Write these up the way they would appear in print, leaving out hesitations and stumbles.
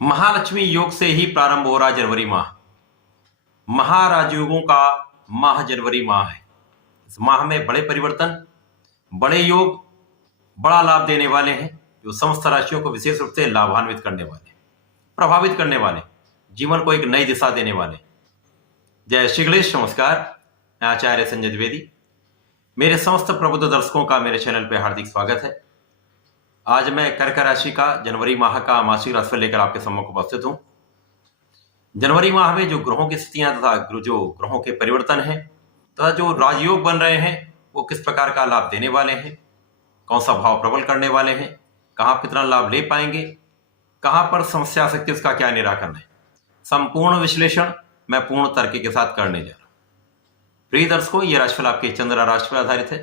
महालक्ष्मी योग से ही प्रारंभ हो रहा जनवरी माह। महाराजयोगों का माह जनवरी माह है। इस माह में बड़े परिवर्तन, बड़े योग, बड़ा लाभ देने वाले हैं, जो समस्त राशियों को विशेष रूप से लाभान्वित करने वाले, प्रभावित करने वाले, जीवन को एक नई दिशा देने वाले। जय श्री गणेश। नमस्कार, मैं आचार्य संजय द्विवेदी। मेरे समस्त प्रबुद्ध दर्शकों का मेरे चैनल पर हार्दिक स्वागत है। आज मैं कर्क राशि का जनवरी माह का मासिक राशिफल लेकर आपके सम्मुख उपस्थित हूं। जनवरी माह में जो ग्रहों की स्थितियां तथा जो ग्रहों के परिवर्तन हैं तथा जो राजयोग बन रहे हैं वो किस प्रकार का लाभ देने वाले हैं, कौन सा भाव प्रबल करने वाले हैं, कहां कितना लाभ ले पाएंगे, कहां पर समस्या आ सकती है, उसका क्या निराकरण है, संपूर्ण विश्लेषण मैं पूर्ण तर्क के साथ करने जा रहा हूं। प्रिय दर्शकों, ये राशिफल आपके चंद्र राशि पर आधारित है,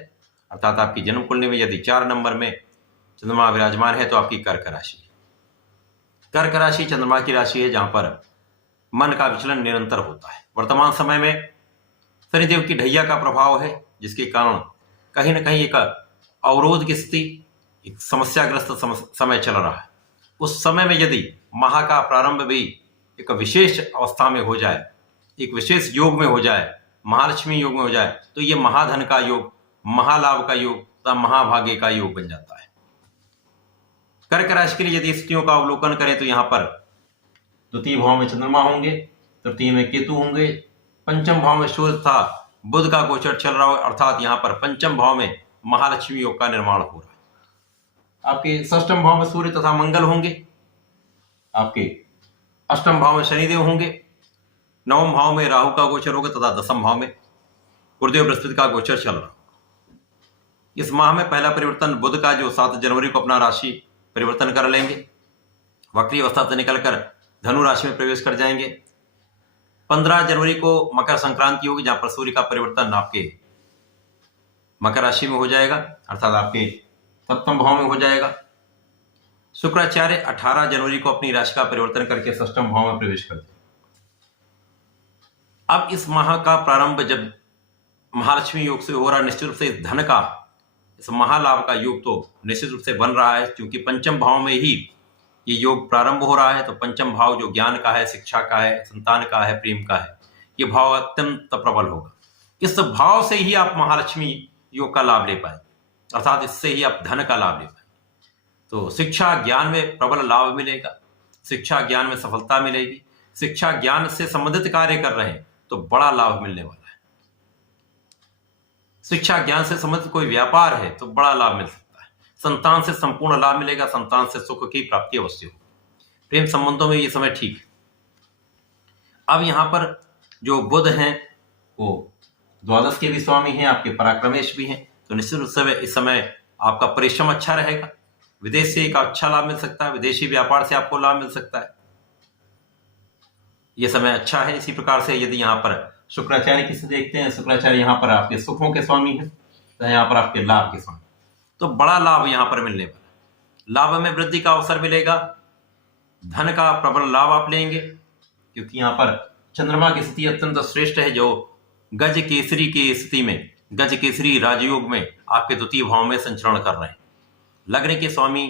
अर्थात आपकी जन्म कुंडली में यदि 4 नंबर में चंद्रमा विराजमान है तो आपकी कर्क राशि। कर्क राशि चंद्रमा की राशि है जहां पर मन का विचलन निरंतर होता है। वर्तमान समय में शनिदेव की ढैया का प्रभाव है, जिसके कारण कहीं ना कहीं एक अवरोध की स्थिति, एक समस्याग्रस्त समय चल रहा है। उस समय में यदि माह का प्रारंभ भी एक विशेष अवस्था में हो जाए, एक विशेष योग में हो जाए, महालक्ष्मी योग में हो जाए, तो ये महाधन का योग, महालाभ का योग तथा महाभाग्य का योग बन जाता है। कर्क राशि के लिए यदि स्थितियों का अवलोकन करें तो यहां पर द्वितीय भाव में चंद्रमा होंगे, तृतीय में केतु होंगे, पंचम भाव में सूर्य तथा बुध का गोचर चल रहा है, अर्थात यहां पर पंचम भाव में महालक्ष्मी योग का निर्माण हो रहा है। आपके षष्ठम भाव में सूर्य तथा मंगल होंगे, आपके अष्टम भाव में शनिदेव होंगे, नवम भाव में राहु का गोचर होगा तथा दसम भाव में गुरुदेव बृहस्पति का गोचर चल रहा है। इस माह में पहला परिवर्तन बुध का, जो 7 जनवरी को अपना राशि परिवर्तन कर लेंगे, वक्री अवस्था से निकलकर धनु राशि में प्रवेश कर जाएंगे। 15 जनवरी को मकर संक्रांति होगी, जहां पर सूर्य का परिवर्तन आपके मकर राशि में हो जाएगा, अर्थात आपके सप्तम भाव में हो जाएगा। शुक्राचार्य 18 जनवरी को अपनी राशि का परिवर्तन करके षष्ठम भाव में प्रवेश कर जाएंगे। अब इस माह का प्रारंभ जब महालक्ष्मी योग से हो रहा, निश्चित रूप से इस धन का, इस महालाभ का योग तो निश्चित रूप से बन रहा है, क्योंकि पंचम भाव में ही ये योग प्रारंभ हो रहा है। तो पंचम भाव जो ज्ञान का है, शिक्षा का है, संतान का है, प्रेम का है, ये भाव अत्यंत प्रबल होगा। इस भाव से ही आप महालक्ष्मी योग का लाभ ले पाए, अर्थात इससे ही आप धन का लाभ ले पाए। तो शिक्षा ज्ञान में प्रबल लाभ मिलेगा, शिक्षा ज्ञान में सफलता मिलेगी, शिक्षा ज्ञान से संबंधित कार्य कर रहे हैं तो बड़ा लाभ मिलने वाला है। शिक्षा ज्ञान से संबंधित कोई व्यापार है तो बड़ा लाभ मिल सकता है। संतान से संपूर्ण लाभ मिलेगा, संतान से सुख की प्राप्ति अवश्य हो। प्रेम संबंधों में ये समय ठीक है। अब यहां पर जो बुध हैं वो द्वादश के भी स्वामी हैं, आपके पराक्रमेश भी हैं, तो निश्चित रूप से इस समय आपका परिश्रम अच्छा रहेगा। विदेश से एक अच्छा लाभ मिल सकता है, विदेशी व्यापार से आपको लाभ मिल सकता है। यह समय अच्छा है। इसी प्रकार से यदि यहाँ पर शुक्राचार्य किसे देखते हैं, शुक्राचार्य यहाँ पर आपके सुखों के स्वामी हैं, तो यहाँ पर आपके लाभ के स्वामी, तो बड़ा लाभ यहाँ पर मिलने वाला है। लाभ में वृद्धि का अवसर मिलेगा, धन का प्रबल लाभ आप लेंगे, क्योंकि यहाँ पर चंद्रमा की स्थिति अत्यंत श्रेष्ठ है, जो गज केसरी की स्थिति में, गज केसरी राजयोग में आपके द्वितीय भाव में संचरण कर रहे हैं। लग्न के स्वामी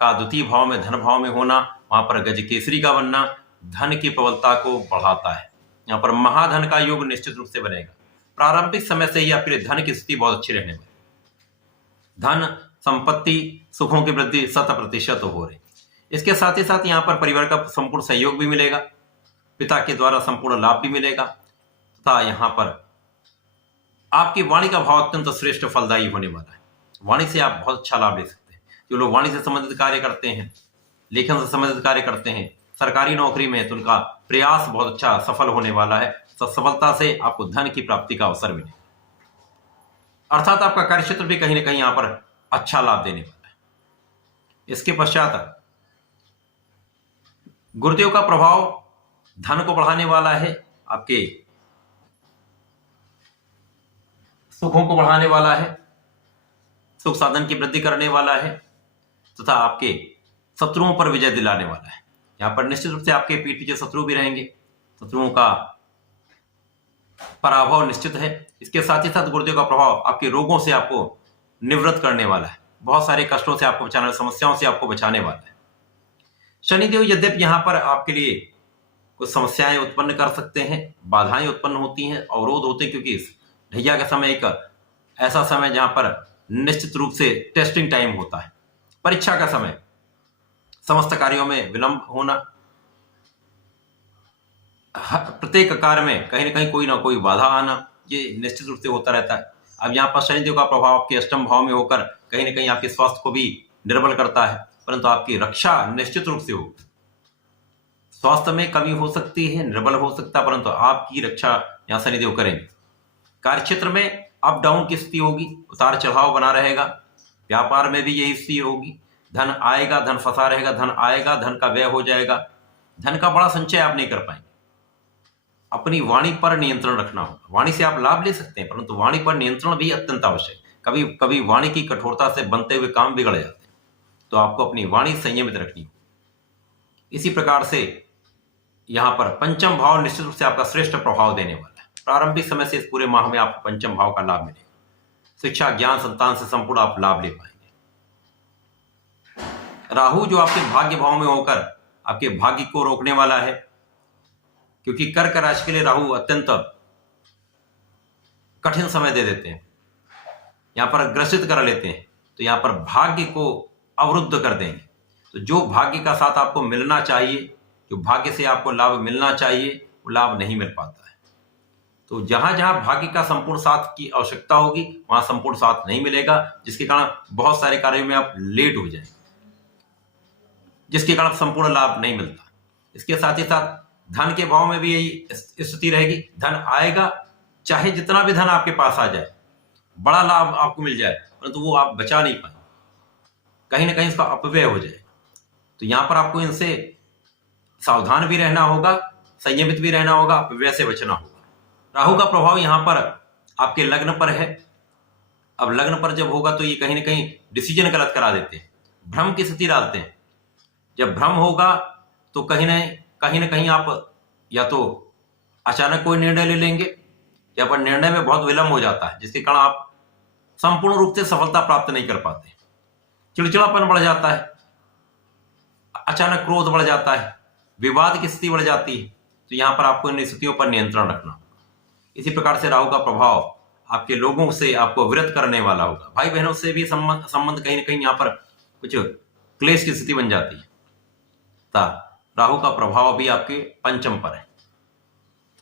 का द्वितीय भाव में, धन भाव में होना, वहां पर गज केसरी का बनना धन की प्रबलता को बढ़ाता है। यहाँ पर महाधन का योग निश्चित रूप से बनेगा। प्रारंभिक समय से ही आपके धन की स्थिति बहुत अच्छी रहने वाली, धन संपत्ति सुखों की वृद्धि 100% हो रही। इसके साथ ही साथ यहाँ पर परिवार का संपूर्ण सहयोग भी मिलेगा, पिता के द्वारा संपूर्ण लाभ भी मिलेगा, तथा यहाँ पर आपकी वाणी का भाव अत्यंत श्रेष्ठ फलदायी होने वाला है। वाणी से आप बहुत अच्छा लाभ ले सकते हैं। जो लोग वाणी से संबंधित कार्य करते हैं, लेखन से संबंधित कार्य करते हैं, सरकारी नौकरी में है, तो उनका प्रयास बहुत अच्छा सफल होने वाला है। सफलता से आपको धन की प्राप्ति का अवसर मिलेगा, अर्थात आपका कार्यक्षेत्र भी कहीं ना कहीं यहां पर अच्छा लाभ देने वाला है। इसके पश्चात गुरुदेव का प्रभाव धन को बढ़ाने वाला है, आपके सुखों को बढ़ाने वाला है, सुख साधन की वृद्धि करने वाला है, तथा आपके शत्रुओं पर विजय दिलाने वाला है। यहां पर निश्चित रूप से आपके पीठ पीछे शत्रु भी रहेंगे, शत्रुओं का पराभव निश्चित है। इसके साथ ही साथ गुरुदेव का प्रभाव आपके रोगों से आपको निवृत्त करने वाला है, बहुत सारे कष्टों से आपको बचाने, समस्याओं से आपको बचाने वाला है। शनिदेव यद्यपि यहाँ पर आपके लिए कुछ समस्याएं उत्पन्न कर सकते हैं, बाधाएं उत्पन्न होती हैं, अवरोध होते हैं, क्योंकि ढैया का समय एक ऐसा समय जहां पर निश्चित रूप से टेस्टिंग टाइम होता है, परीक्षा का समय, समस्त कार्यों में विलंब होना, प्रत्येक कार्य में कहीं ना कोई बाधा आना, ये निश्चित रूप से होता रहता है। अब यहाँ पर शनिदेव का प्रभाव आपके अष्टम भाव में होकर कहीं ना कहीं आपके स्वास्थ्य को भी निर्बल करता है, परंतु आपकी रक्षा निश्चित रूप से होगी। स्वास्थ्य में कमी हो सकती है, निर्बल हो सकता है, परंतु आपकी रक्षा यहाँ शनिदेव करेंगे। कार्य क्षेत्र में अप डाउन की स्थिति होगी, उतार चढ़ाव बना रहेगा। व्यापार में भी यही स्थिति होगी। धन आएगा, धन फंसा रहेगा, धन आएगा, धन का व्यय हो जाएगा, धन का बड़ा संचय आप नहीं कर पाएंगे। अपनी वाणी पर नियंत्रण रखना होगा। वाणी से आप लाभ ले सकते हैं, परंतु वाणी पर नियंत्रण भी अत्यंत आवश्यक। कभी कभी वाणी की कठोरता से बनते हुए काम बिगड़ जाते हैं, तो आपको अपनी वाणी संयमित रखनी होगी। इसी प्रकार से यहां पर पंचम भाव निश्चित रूप से आपका श्रेष्ठ प्रभाव देने वाला है। प्रारंभिक समय से इस पूरे माह में आपको पंचम भाव का लाभ मिलेगा। शिक्षा, ज्ञान, संतान से संपूर्ण आप लाभ ले पाएंगे। राहु जो आपके भाग्य भाव में होकर आपके भाग्य को रोकने वाला है, क्योंकि कर्क राशि के लिए राहु अत्यंत कठिन समय दे देते हैं, यहां पर ग्रसित कर लेते हैं, तो यहां पर भाग्य को अवरुद्ध कर देंगे। तो जो भाग्य का साथ आपको मिलना चाहिए, जो भाग्य से आपको लाभ मिलना चाहिए, वो लाभ नहीं मिल पाता है। तो जहां जहां भाग्य का संपूर्ण साथ की आवश्यकता होगी, वहां संपूर्ण साथ नहीं मिलेगा, जिसके कारण बहुत सारे कार्यों में आप लेट हो जाएंगे, जिसके कारण संपूर्ण लाभ नहीं मिलता। इसके साथ ही साथ धन के भाव में भी यही स्थिति रहेगी। धन आएगा, चाहे जितना भी धन आपके पास आ जाए, बड़ा लाभ आपको मिल जाए, परंतु वो आप बचा नहीं पाए, कहीं ना कहीं इसका अपव्यय हो जाए। तो यहां पर आपको इनसे सावधान भी रहना होगा, संयमित भी रहना होगा, अपव्यय से बचना होगा। राहु का प्रभाव यहां पर आपके लग्न पर है। अब लग्न पर जब होगा तो ये कहीं ना कहीं डिसीजन गलत करा देते हैं, भ्रम की स्थिति डालते हैं। जब भ्रम होगा तो कहीं ना कहीं आप या तो अचानक कोई निर्णय ले लेंगे, या पर निर्णय में बहुत विलंब हो जाता है, जिसके कारण आप संपूर्ण रूप से सफलता प्राप्त नहीं कर पाते। चिड़चिड़ापन बढ़ जाता है, अचानक क्रोध बढ़ जाता है, विवाद की स्थिति बढ़ जाती है। तो यहां पर आपको इन स्थितियों पर नियंत्रण रखना होगा। इसी प्रकार से राहु का प्रभाव आपके लोगों से आपको विरत करने वाला होगा। भाई बहनों से भी संबंध कहीं ना कहीं यहां पर कुछ क्लेश की स्थिति बन जाती है। राहु का प्रभाव भी आपके पंचम पर है,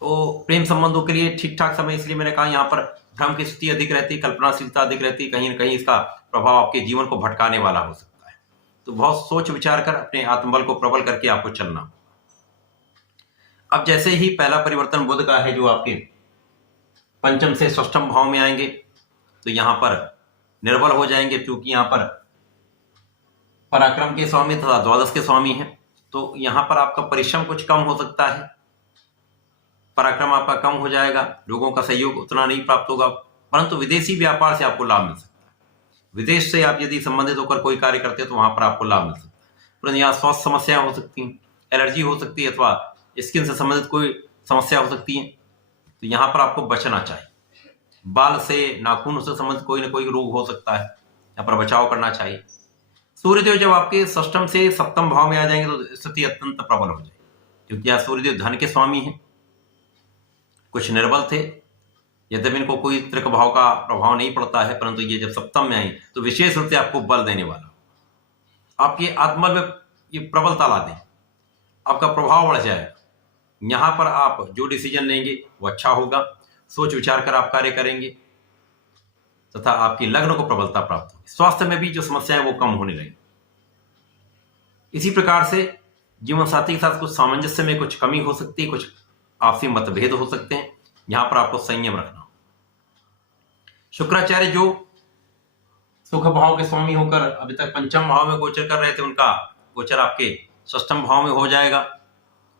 तो प्रेम संबंधों के लिए ठीक ठाक समय, इसलिए मैंने कहा यहां पर भ्रम की स्थिति अधिक रहती, कल्पनाशीलता अधिक रहती, कहीं ना कहीं इसका प्रभाव आपके जीवन को भटकाने वाला हो सकता है। तो बहुत सोच विचार कर अपने आत्मबल को प्रबल करके आपको चलना होगा। अब जैसे ही पहला परिवर्तन बुध का है, जो आपके पंचम से षष्ठम भाव में आएंगे, तो यहां पर निर्बल हो जाएंगे, क्योंकि यहां पर पराक्रम के स्वामी तथा द्वादश के स्वामी हैं। तो यहां पर आपका परिश्रम कुछ कम हो सकता है, पराक्रम आपका कम हो जाएगा, लोगों का सहयोग उतना नहीं प्राप्त होगा, परंतु विदेशी व्यापार से आपको लाभ मिल सकता है। विदेश से आप यदि संबंधित होकर कोई कार्य करते हैं तो वहां पर आपको लाभ मिल सकता है। परंतु यहाँ स्वास्थ्य समस्याएं हो सकती हैं, एलर्जी हो सकती है, अथवा स्किन से संबंधित कोई समस्या हो सकती है, तो यहां पर आपको बचना चाहिए। बाल से, नाखून से संबंधित कोई ना कोई रोग हो सकता है, यहाँ पर बचाव करना चाहिए। सूर्यदेव जब आपके षष्ठम से सप्तम भाव में आ जाएंगे तो स्थिति अत्यंत प्रबल हो जाएगी, क्योंकि यहाँ सूर्यदेव धन के स्वामी हैं। कुछ निर्बल थे, यद्यपि इनको कोई त्रिक भाव का प्रभाव नहीं पड़ता है, परंतु ये जब सप्तम में आए तो विशेष रूप से आपको बल देने वाला, आपके आत्मबल में ये प्रबलता ला दें, आपका प्रभाव बढ़ जाएगा। यहां पर आप जो डिसीजन लेंगे वो अच्छा होगा, सोच विचार कर आप कार्य करेंगे, तथा आपकी लग्न को प्रबलता प्राप्त होगी। स्वास्थ्य में भी जो समस्याएं वो कम होने लगेंगी। इसी प्रकार से जीवन साथी के साथ कुछ सामंजस्य में कुछ कमी हो सकती है, कुछ आपसी मतभेद हो सकते हैं, यहां पर आपको संयम रखना हो। शुक्राचार्य जो सुख भाव के स्वामी होकर अभी तक पंचम भाव में गोचर कर रहे थे, उनका गोचर आपके षष्ठम भाव में हो जाएगा।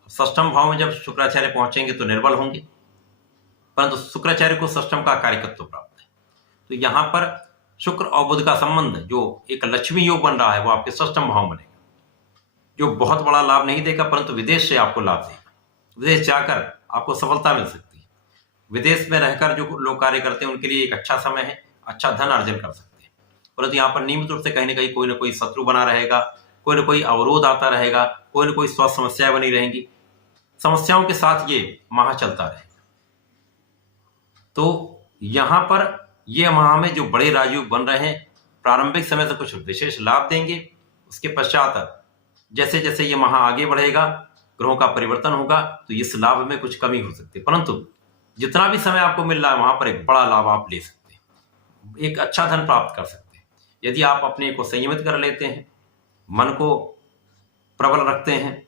षष्ठम भाव में जब शुक्राचार्य पहुंचेंगे तो निर्बल होंगे, परंतु शुक्राचार्य को षष्ठम का कार्यकत्व प्राप्त है। तो यहां पर शुक्र और बुध का संबंध जो एक लक्ष्मी योग बन रहा है, वो आपके षष्ठम भाव बनेगा, जो बहुत बड़ा लाभ नहीं देगा, परंतु विदेश से आपको लाभ देगा। विदेश जाकर आपको सफलता मिल सकती है। विदेश में रहकर जो लोग कार्य करते हैं उनके लिए एक अच्छा समय है, अच्छा धन अर्जन कर सकते हैं। परंतु यहाँ पर नियमित रूप से कहीं ना कोई शत्रु बना रहेगा, कोई ना कोई अवरोध आता रहेगा, कोई ना कोई स्वास्थ्य समस्याएं बनी रहेंगी, समस्याओं के साथ ये माह चलता रहेगा। तो यहां पर ये माह में जो बड़े राजयोग बन रहे हैं प्रारंभिक समय से कुछ विशेष लाभ देंगे। उसके पश्चात जैसे जैसे ये माह आगे बढ़ेगा, ग्रहों का परिवर्तन होगा, तो इस लाभ में कुछ कमी हो सकती है, परंतु जितना भी समय आपको मिल रहा है वहां पर एक बड़ा लाभ आप ले सकते हैं, एक अच्छा धन प्राप्त कर सकते हैं। यदि आप अपने को संयमित कर लेते हैं, मन को प्रबल रखते हैं,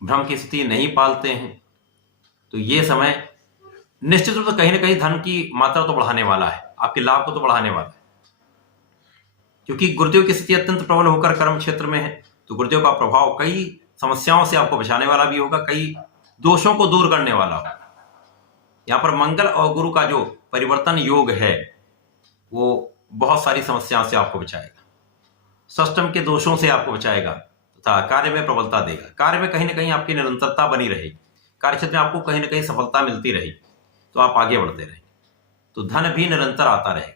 भ्रम की स्थिति नहीं पालते हैं, तो ये समय निश्चित रूप से कहीं ना कहीं धन की मात्रा तो बढ़ाने वाला है, आपके लाभ को तो बढ़ाने वाला है। क्योंकि गुरुदेव की स्थिति अत्यंत प्रबल होकर कर्म क्षेत्र में है, तो गुरुदेव का प्रभाव कई समस्याओं से आपको बचाने वाला भी होगा, कई दोषों को दूर करने वाला होगा। यहां पर मंगल और गुरु का जो परिवर्तन योग है वो बहुत सारी समस्याओं से आपको बचाएगा, षष्टम के दोषों से आपको बचाएगा तथा कार्य में प्रबलता देगा। कार्य में कहीं ना कहीं आपकी निरंतरता बनी रहेगी, कार्य क्षेत्र में आपको कहीं ना कहीं सफलता मिलती रहेगी, तो आप आगे बढ़ते रहेंगे, तो धन भी निरंतर आता रहेगा।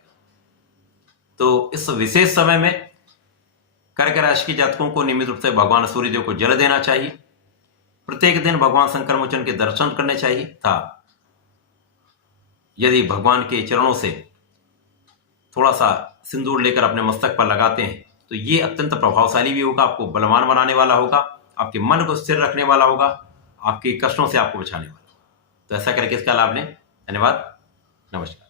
तो इस विशेष समय में कर्क राशि के जातकों को नियमित रूप से भगवान सूर्यदेव को जल देना चाहिए, प्रत्येक दिन भगवान शंकर मोचन के दर्शन करने चाहिए था। यदि भगवान के चरणों से थोड़ा सा सिंदूर लेकर अपने मस्तक पर लगाते हैं तो ये अत्यंत प्रभावशाली भी होगा, आपको बलवान बनाने वाला होगा, आपके मन को स्थिर रखने वाला होगा, आपके कष्टों से आपको बचाने वाला होगा। तो ऐसा करके इसका लाभ लें। धन्यवाद, नमस्कार।